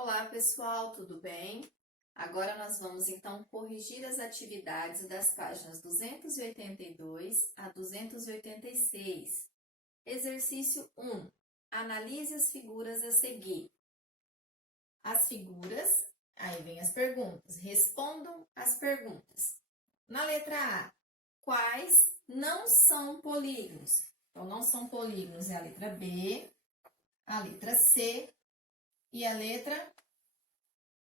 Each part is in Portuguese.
Olá, pessoal, tudo bem? Agora nós vamos então corrigir as atividades das páginas 282 a 286. Exercício 1. Analise as figuras a seguir. As figuras, aí vem as perguntas. Respondam as perguntas. Na letra A, quais não são polígonos? Então, não são polígonos é a letra B, a letra C e a letra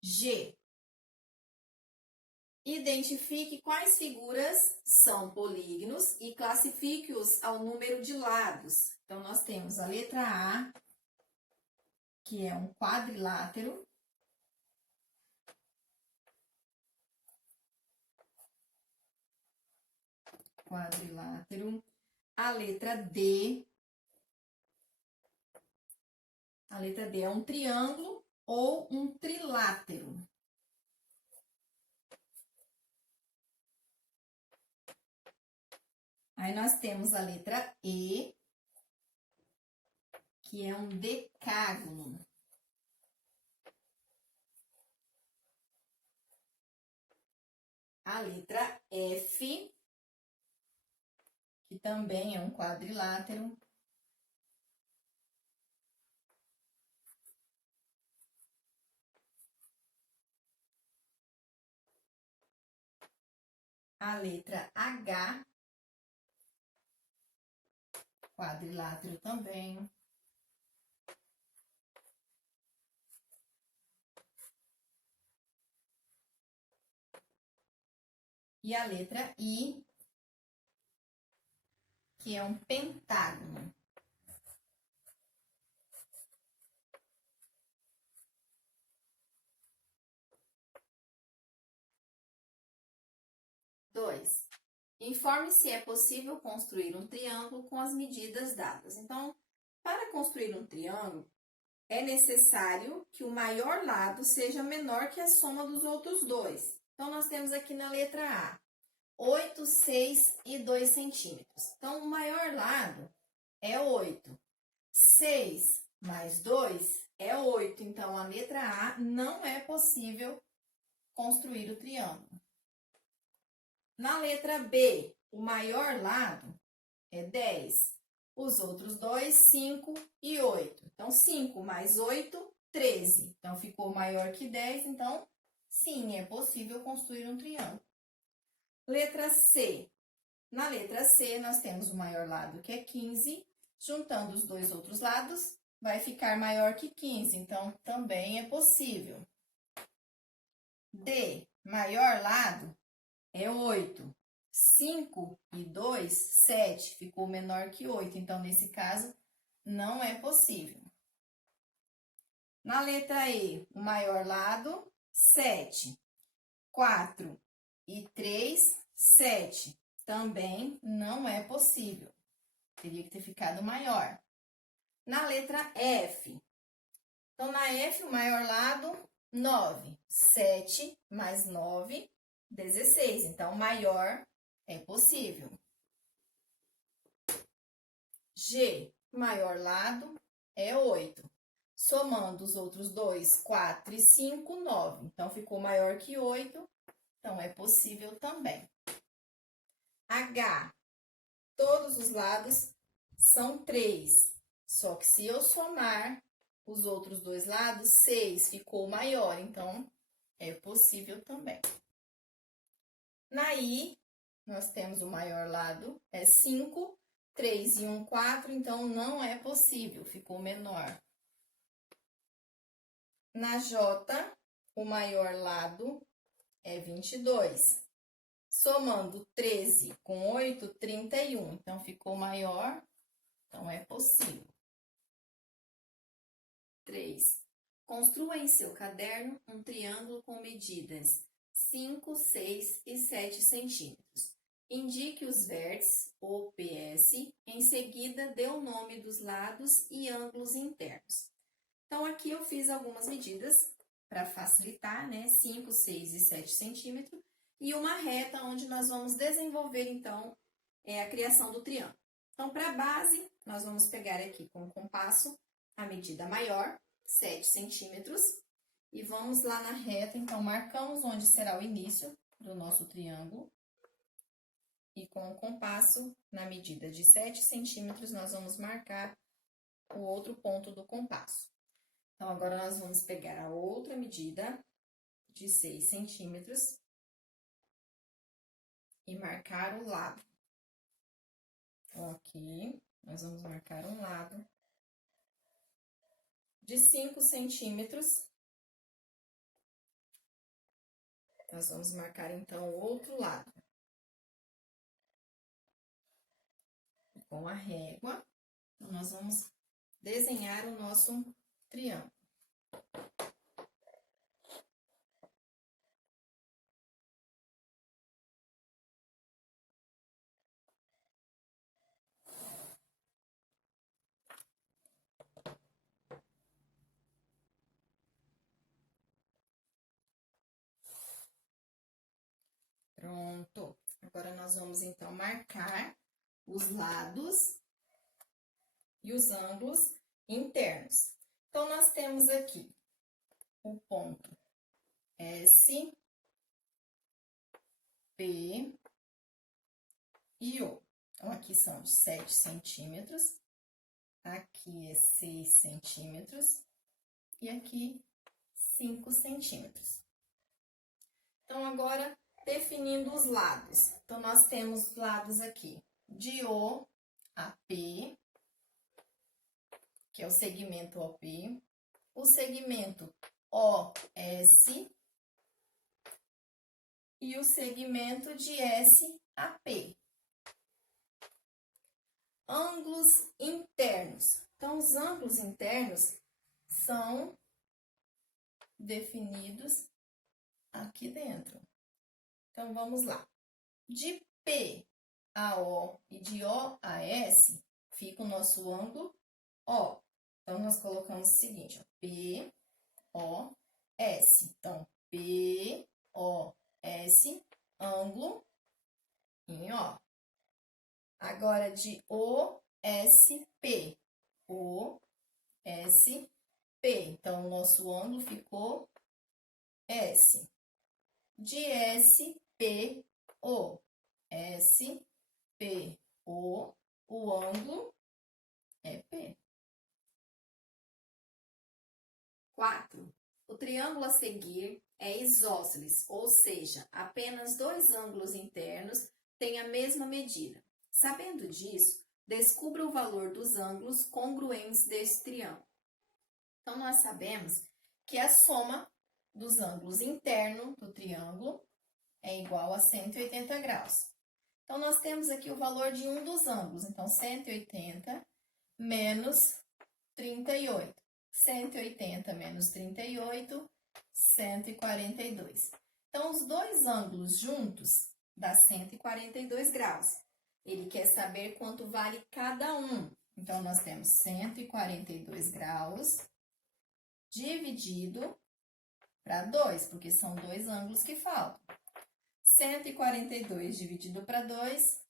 G. Identifique quais figuras são polígonos e classifique-os ao número de lados. Então, nós temos a letra A, que é um quadrilátero. A letra D. A letra D é um triângulo ou um trilátero. Aí nós temos a letra E, que é um decágono. A letra F, que também é um quadrilátero. A letra H, quadrilátero também. E a letra I, que é um pentágono. Dois. Informe se é possível construir um triângulo com as medidas dadas. Então, para construir um triângulo, é necessário que o maior lado seja menor que a soma dos outros dois. Então, nós temos aqui na letra A, 8, 6 e 2 centímetros. Então, o maior lado é 8. 6 mais 2 é 8. Então, a letra A não é possível construir o triângulo. Na letra B, o maior lado é 10. Os outros dois, 5 e 8. Então, 5 mais 8, 13. Então, ficou maior que 10. Então, sim, é possível construir um triângulo. Letra C. Na letra C, nós temos o maior lado, que é 15. Juntando os dois outros lados, vai ficar maior que 15. Então, também é possível. D. Maior lado é 8. 5 e 2, 7. Ficou menor que 8. Então, nesse caso, não é possível. Na letra E, o maior lado, 7. 4 e 3, 7. Também não é possível. Teria que ter ficado maior. Na letra F. Então, na F, o maior lado, 9. 7 mais 9, 16. Então, maior é possível. G, maior lado, é 8. Somando os outros dois, 4 e 5, 9. Então, ficou maior que 8. Então, é possível também. H, todos os lados são 3. Só que se eu somar os outros dois lados, 6 ficou maior. Então, é possível também. Na I, nós temos o maior lado, é 5, 3 e 1, 4, então não é possível, ficou menor. Na J, o maior lado é 22. Somando 13 com 8, 31, então ficou maior, então é possível. 3. Construa em seu caderno um triângulo com medidas 5, 6 e 7 centímetros. Indique os vértices, ou PS, em seguida dê o nome dos lados e ângulos internos. Então, aqui eu fiz algumas medidas para facilitar, né? 5, 6 e 7 centímetros. E uma reta onde nós vamos desenvolver, então, a criação do triângulo. Então, para a base, nós vamos pegar aqui com o compasso a medida maior, 7 centímetros. E vamos lá na reta, então, marcamos onde será o início do nosso triângulo. E com o compasso, na medida de 7 centímetros, nós vamos marcar o outro ponto do compasso. Então, agora nós vamos pegar a outra medida de 6 centímetros e marcar o lado. Então, aqui, nós vamos marcar um lado de 5 centímetros. Nós vamos marcar, então, o outro lado. Com a régua, então, nós vamos desenhar o nosso triângulo. Pronto. Agora, nós vamos, então, marcar os lados e os ângulos internos. Então, nós temos aqui o ponto S, P e O. Então, aqui são de 7 centímetros, aqui é 6 centímetros e aqui 5 centímetros. Então, agora, definindo os lados. Então, nós temos lados aqui de O a P, que é o segmento OP, o segmento OS e o segmento de S a P. Ângulos internos. Então, os ângulos internos são definidos aqui dentro. Então, vamos lá. De P a O e de O a S, fica o nosso ângulo O. Então, nós colocamos o seguinte, ó, P, O, S. Então, P, O, S, ângulo em O. Agora, de O, S, P. O, S, P. Então, o nosso ângulo ficou S. De S, P, O. S, P, O. O ângulo é P. 4. O triângulo a seguir é isósceles, ou seja, apenas dois ângulos internos têm a mesma medida. Sabendo disso, descubra o valor dos ângulos congruentes deste triângulo. Então, nós sabemos que a soma dos ângulos internos do triângulo é igual a 180 graus. Então, nós temos aqui o valor de um dos ângulos. Então, 180 menos 38. 180 menos 38, 142. Então, os dois ângulos juntos dá 142 graus. Ele quer saber quanto vale cada um. Então, nós temos 142 graus dividido para 2, porque são dois ângulos que faltam. 142 dividido para 2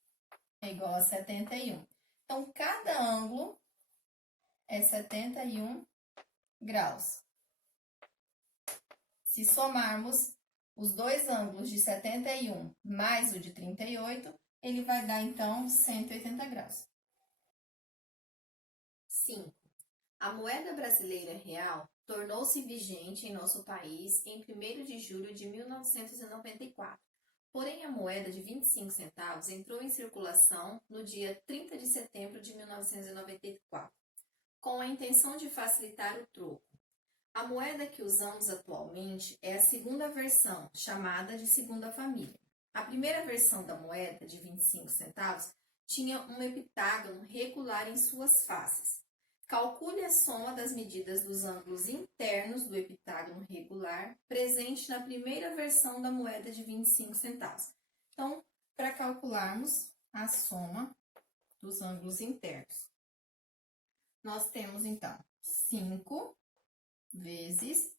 é igual a 71. Então, cada ângulo é 71 graus. Se somarmos os dois ângulos de 71 mais o de 38, ele vai dar, então, 180 graus. 5. A moeda brasileira real tornou-se vigente em nosso país em 1º de julho de 1994. Porém, a moeda de 25 centavos entrou em circulação no dia 30 de setembro de 1994, com a intenção de facilitar o troco. A moeda que usamos atualmente é a segunda versão, chamada de segunda família. A primeira versão da moeda, de 25 centavos, tinha um heptágono regular em suas faces. Calcule a soma das medidas dos ângulos internos do heptágono regular presente na primeira versão da moeda de 25 centavos. Então, para calcularmos a soma dos ângulos internos, nós temos, então, 5 vezes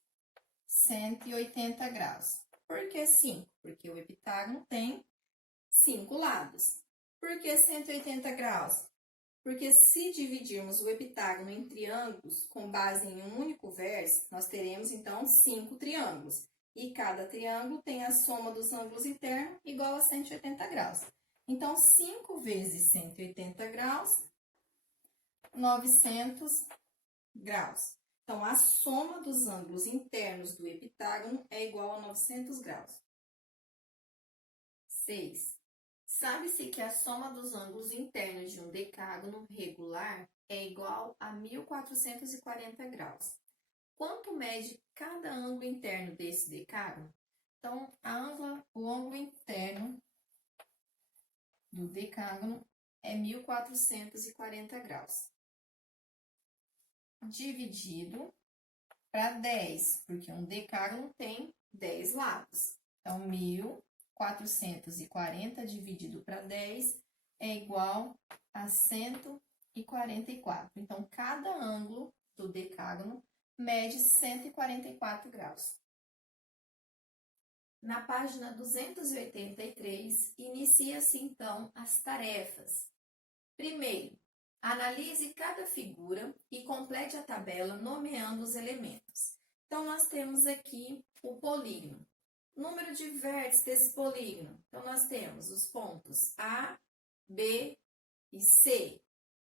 180 graus. Por que 5? Porque o heptágono tem 5 lados. Por que 180 graus? Porque se dividirmos o heptágono em triângulos com base em um único vértice, nós teremos, então, 5 triângulos. E cada triângulo tem a soma dos ângulos internos igual a 180 graus. Então, 5 vezes 180 graus, 900 graus. Então, a soma dos ângulos internos do heptágono é igual a 900 graus. 6. Sabe-se que a soma dos ângulos internos de um decágono regular é igual a 1440 graus. Quanto mede cada ângulo interno desse decágono? Então, o ângulo interno do decágono é 1440 graus. Dividido para 10, porque um decágono tem 10 lados. Então, 1440 dividido para 10 é igual a 144. Então, cada ângulo do decágono mede 144 graus. Na página 283, inicia-se então as tarefas. Primeiro, analise cada figura e complete a tabela nomeando os elementos. Então, nós temos aqui o polígono. Número de vértices desse polígono. Então, nós temos os pontos A, B e C.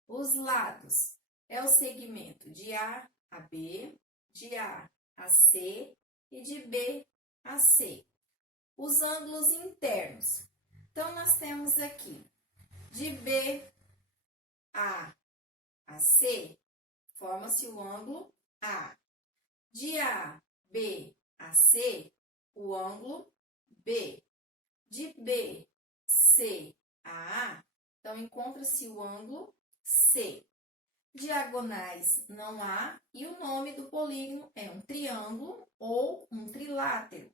Os lados é o segmento de A a B, de A a C e de B a C. Os ângulos internos. Então, nós temos aqui de B a C, forma-se o ângulo A. De A, B a C, o ângulo B. De B, C a A, então encontra-se o ângulo C. Diagonais não há e o nome do polígono é um triângulo ou um trilátero.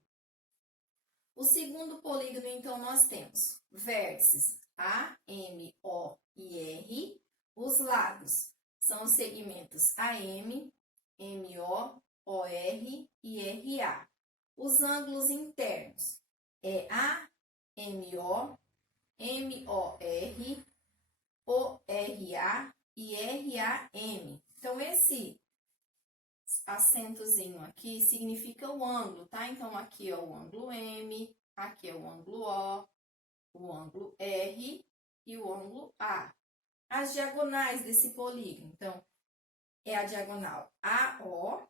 O segundo polígono, então, nós temos vértices A, M, O e R. Os lados são os segmentos AM, MO, OR e RA. Os ângulos internos é A, MO, MOR, ORA e RAM. Então, esse acentozinho aqui significa o ângulo, tá? Então, aqui é o ângulo M, aqui é o ângulo o ângulo R e o ângulo A. As diagonais desse polígono, então, é a diagonal AO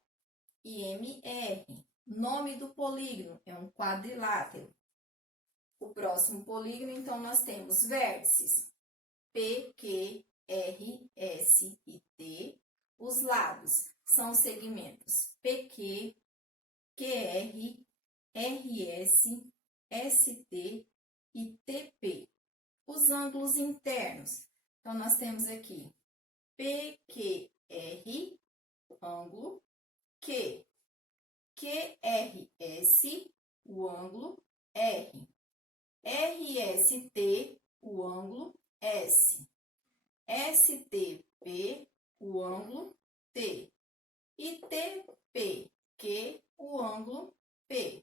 e MR. Nome do polígono é um quadrilátero. O próximo polígono, então, nós temos vértices P, Q, R, S e T. Os lados são os segmentos PQ, QR, RS, ST e TP. Os ângulos internos. Então, nós temos aqui PQR, ângulo, QRS, o ângulo R, RST, o ângulo S, STP, o ângulo T, e TPQ, o ângulo P.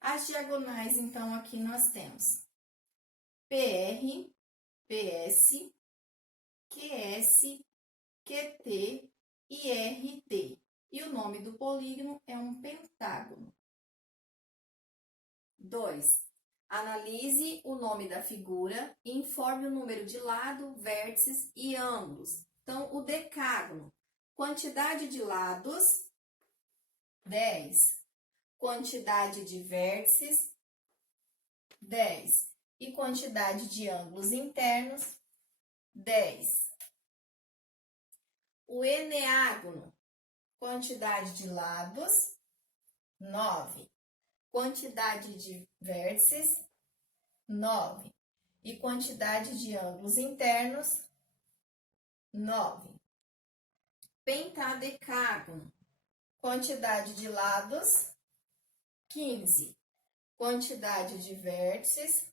As diagonais, então, aqui nós temos PR, PS, QS, QT e RT. E o nome do polígono é um pentágono. 2. Analise o nome da figura e informe o número de lado, vértices e ângulos. Então, o decágono. Quantidade de lados, 10. Quantidade de vértices, 10. E quantidade de ângulos internos, 10. O eneágono. Quantidade de lados, 9. Quantidade de vértices, 9. E quantidade de ângulos internos, 9. Pentadecágono. Quantidade de lados, 15. Quantidade de vértices,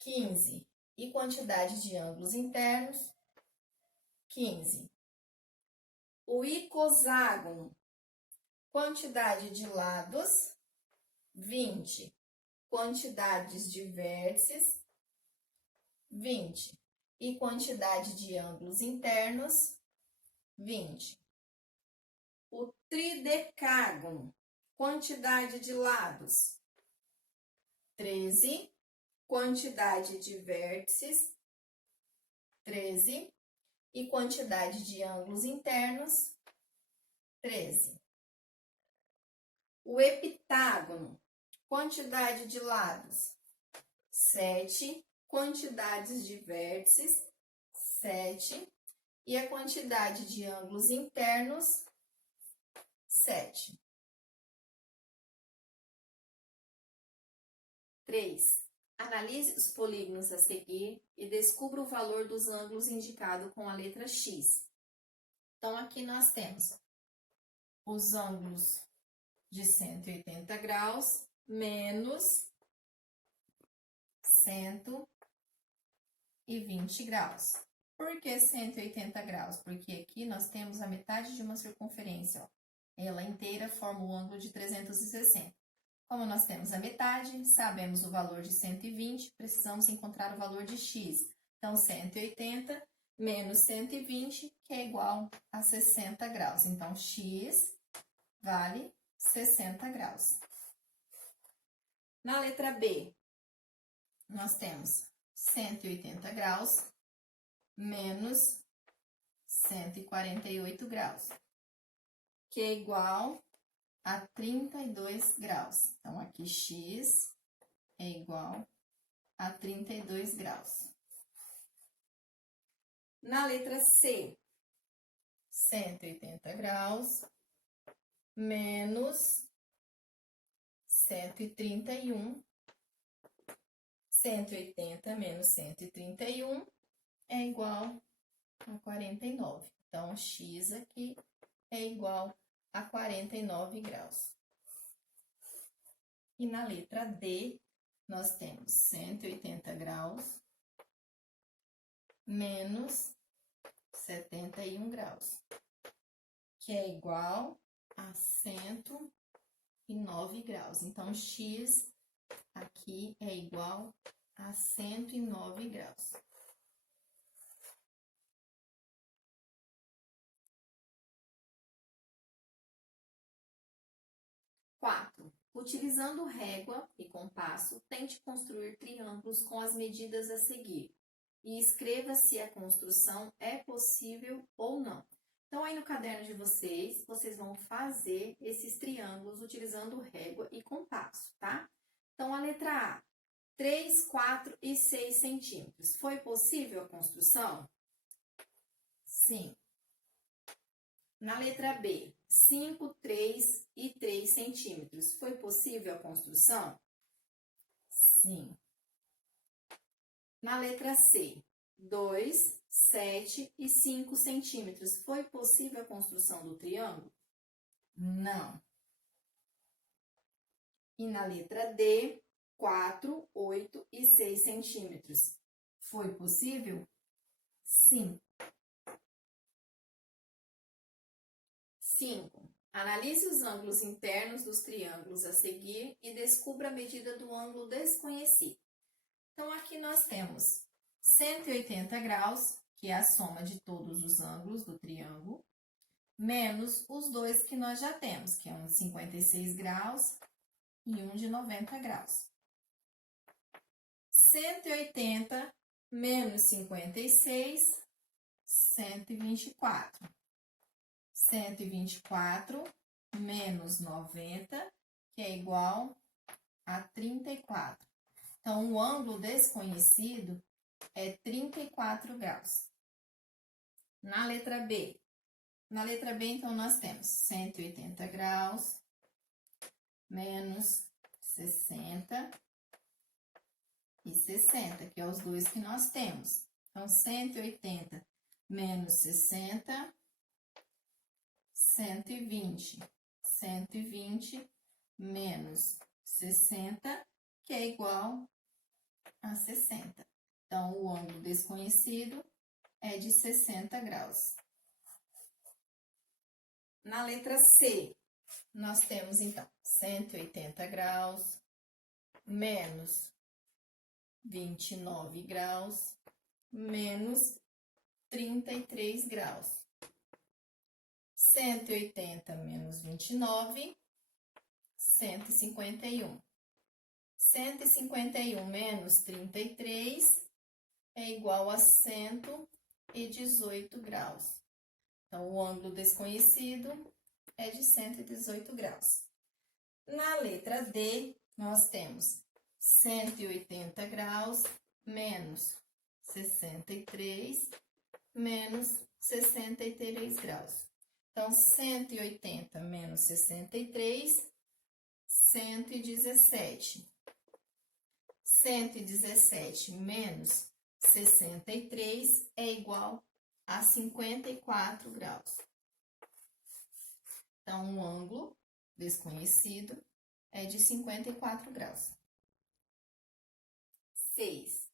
15. E quantidade de ângulos internos, 15. O icoságono. Quantidade de lados, 20. Quantidades de vértices, 20. e quantidade de ângulos internos, 20. O tridecágono, quantidade de lados, 13. Quantidade de vértices, 13. E quantidade de ângulos internos, 13. O heptágono, quantidade de lados, 7. Quantidades de vértices, 7. E a quantidade de ângulos internos, 7. 3. Analise os polígonos a seguir e descubra o valor dos ângulos indicado com a letra X. Então, aqui nós temos os ângulos de 180 graus menos 120 graus. Por que 180 graus? Porque aqui nós temos a metade de uma circunferência, ó. Ela inteira forma o ângulo de 360. Como nós temos a metade, sabemos o valor de 120, precisamos encontrar o valor de x. Então, 180 menos 120, que é igual a 60 graus. Então, x vale 60 graus. Na letra B, nós temos 180 graus menos 148 graus, que é igual a 32 graus. Então, aqui x é igual a 32 graus. Na letra C, 180 graus menos 131. 180 menos 131 é igual a 49. Então, x aqui é igual a 49 graus. E na letra D, nós temos 180 graus menos 71 graus, que é igual a 109 graus. Então, x aqui é igual a 109 graus. Quatro. Utilizando régua e compasso, tente construir triângulos com as medidas a seguir e escreva se a construção é possível ou não. Então, aí no caderno de vocês, vocês vão fazer esses triângulos utilizando régua e compasso, tá? Então, a letra A, 3, 4 e 6 centímetros. Foi possível a construção? Sim. Na letra B, 5, 3 e 3 centímetros. Foi possível a construção? Sim. Na letra C, 2, 7 e 5 centímetros. Foi possível a construção do triângulo? Não. E na letra D, 4, 8 e 6 centímetros. Foi possível? Sim. 5. Analise os ângulos internos dos triângulos a seguir e descubra a medida do ângulo desconhecido. Então, aqui nós temos 180 graus, que é a soma de todos os ângulos do triângulo, menos os dois que nós já temos, que é um de 56 graus e um de 90 graus. 180 menos 56, 124. 124 menos 90, que é igual a 34. Então, o ângulo desconhecido é 34 graus. Na letra B. Na letra B, então, nós temos 180 graus menos 60 e 60, que é os dois que nós temos. Então, 180 menos 60, 120. 120 menos 60, que é igual a 60. Então, o ângulo desconhecido é de 60 graus. Na letra C, nós temos, então, 180 graus menos 29 graus, menos 33 graus. 180 menos 29, 151. 151 menos 33 é igual a 118 graus. Então, o ângulo desconhecido é de 118 graus. Na letra D, nós temos 180 graus menos 63 menos 63 graus. Então, 180 menos 63, 117. 117 menos 63 é igual a 54 graus. Então, o ângulo desconhecido é de 54 graus. 6.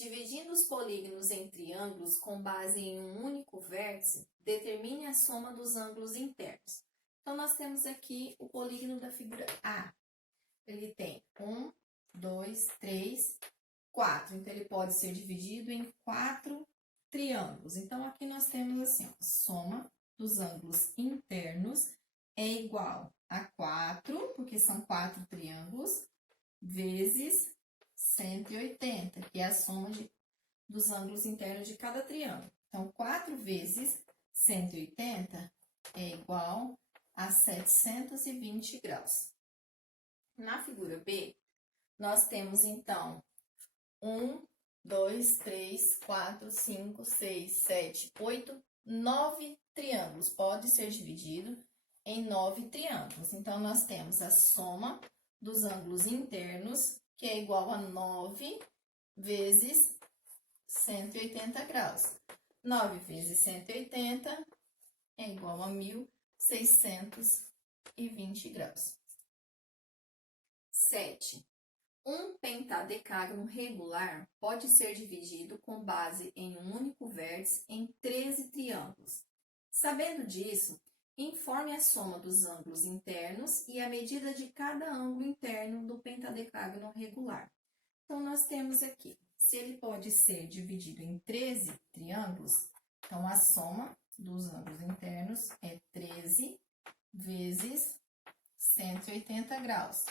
Dividindo os polígonos em triângulos com base em um único vértice, determine a soma dos ângulos internos. Então, nós temos aqui o polígono da figura A. Ele tem 1, 2, 3, 4. Então, ele pode ser dividido em 4 triângulos. Então, aqui nós temos assim, ó, a soma dos ângulos internos é igual a 4, porque são 4 triângulos, vezes 180, que é a soma dos ângulos internos de cada triângulo. Então, 4 vezes 180 é igual a 720 graus. Na figura B, nós temos, então, 1, 2, 3, 4, 5, 6, 7, 8, 9 triângulos. Pode ser dividido em 9 triângulos. Então, nós temos a soma dos ângulos internos, que é igual a 9 vezes 180 graus. 9 vezes 180 é igual a 1.620 graus. 7. Um pentadecágono regular pode ser dividido com base em um único vértice em 13 triângulos. Sabendo disso, informe a soma dos ângulos internos e a medida de cada ângulo interno do pentadecágono regular. Então, nós temos aqui, se ele pode ser dividido em 13 triângulos, então a soma dos ângulos internos é 13 vezes 180 graus.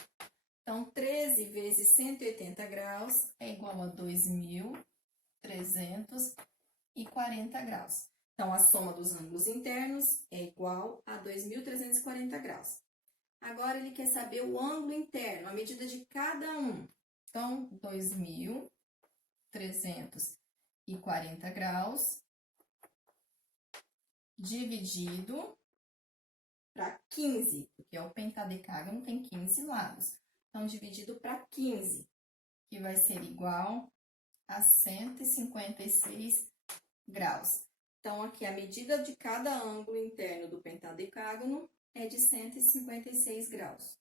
Então, 13 vezes 180 graus é igual a 2.340 graus. Então, a soma dos ângulos internos é igual a 2.340 graus. Agora, ele quer saber o ângulo interno, a medida de cada um. Então, 2.340 graus dividido para 15, porque o pentadecágono tem 15 lados. Então, dividido para 15, que vai ser igual a 156 graus. Então, aqui a medida de cada ângulo interno do pentadecágono é de 156 graus.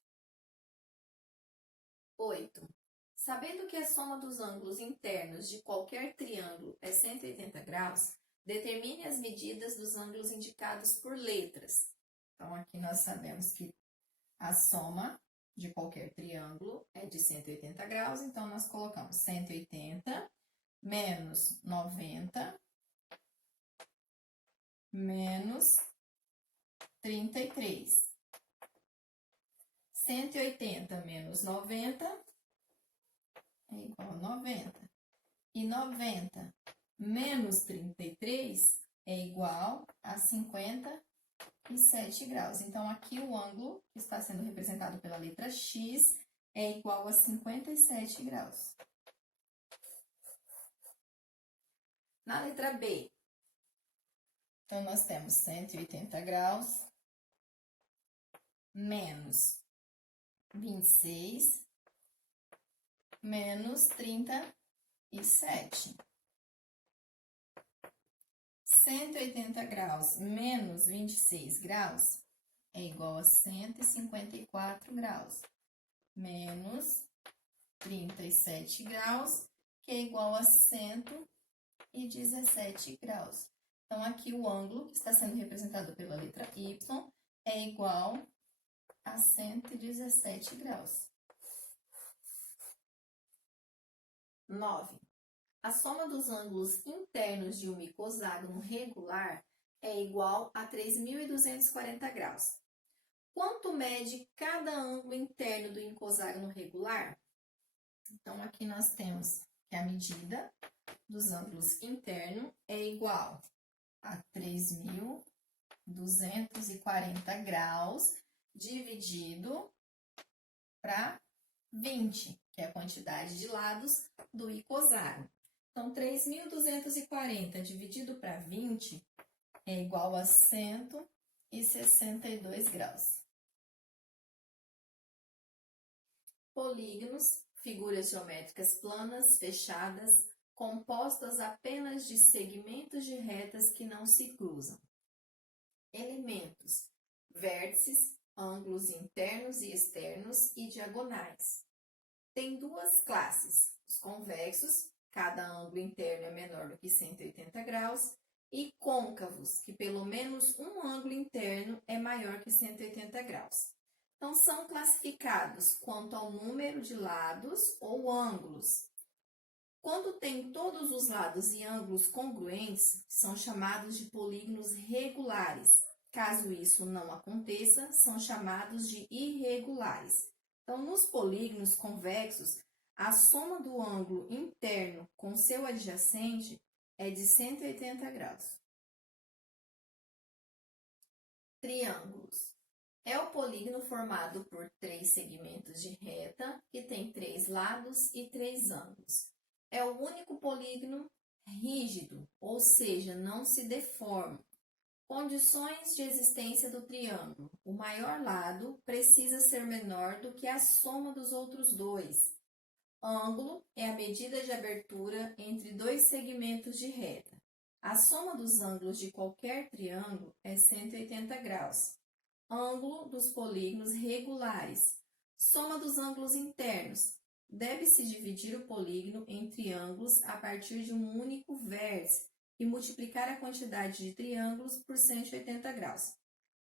8. Sabendo que a soma dos ângulos internos de qualquer triângulo é 180 graus, determine as medidas dos ângulos indicados por letras. Então, aqui nós sabemos que a soma de qualquer triângulo é de 180 graus, então nós colocamos 180 menos 90 menos 33. 180 menos 90 é igual a 90. E 90 menos 33 é igual a 57 graus. Então, aqui o ângulo que está sendo representado pela letra X é igual a 57 graus. Na letra B, então, nós temos 180 graus menos 26 menos 37. 180 graus menos 26 graus é igual a 154 graus, menos 37 graus, que é igual a 117 graus. Então, aqui o ângulo que está sendo representado pela letra Y é igual a 117 graus. 9. A soma dos ângulos internos de um icoságono regular é igual a 3.240 graus. Quanto mede cada ângulo interno do icoságono regular? Então, aqui nós temos que a medida dos ângulos internos é igual a 3.240 graus dividido para 20, que é a quantidade de lados do icoságono. Então, 3.240 dividido para 20 é igual a 162 graus. Polígonos, figuras geométricas planas, fechadas, compostas apenas de segmentos de retas que não se cruzam. Elementos, vértices, ângulos internos e externos e diagonais. Tem duas classes, os convexos, cada ângulo interno é menor do que 180 graus, e côncavos, que pelo menos um ângulo interno é maior que 180 graus. Então, são classificados quanto ao número de lados ou ângulos. Quando tem todos os lados e ângulos congruentes, são chamados de polígonos regulares. Caso isso não aconteça, são chamados de irregulares. Então, nos polígonos convexos, a soma do ângulo interno com seu adjacente é de 180 graus. Triângulos. É o polígono formado por 3 segmentos de reta, que tem 3 lados e 3 ângulos. É o único polígono rígido, ou seja, não se deforma. Condições de existência do triângulo. O maior lado precisa ser menor do que a soma dos outros dois. Ângulo é a medida de abertura entre dois segmentos de reta. A soma dos ângulos de qualquer triângulo é 180 graus. Ângulo dos polígonos regulares. Soma dos ângulos internos. Deve-se dividir o polígono em triângulos a partir de um único vértice e multiplicar a quantidade de triângulos por 180 graus.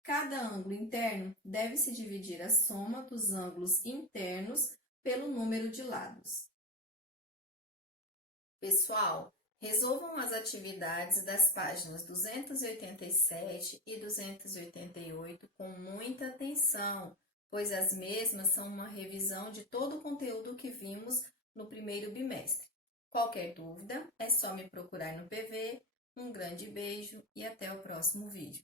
Cada ângulo interno deve-se dividir a soma dos ângulos internos pelo número de lados. Pessoal, resolvam as atividades das páginas 287 e 288 com muita atenção, pois as mesmas são uma revisão de todo o conteúdo que vimos no primeiro bimestre. Qualquer dúvida, é só me procurar no PV. Um grande beijo e até o próximo vídeo.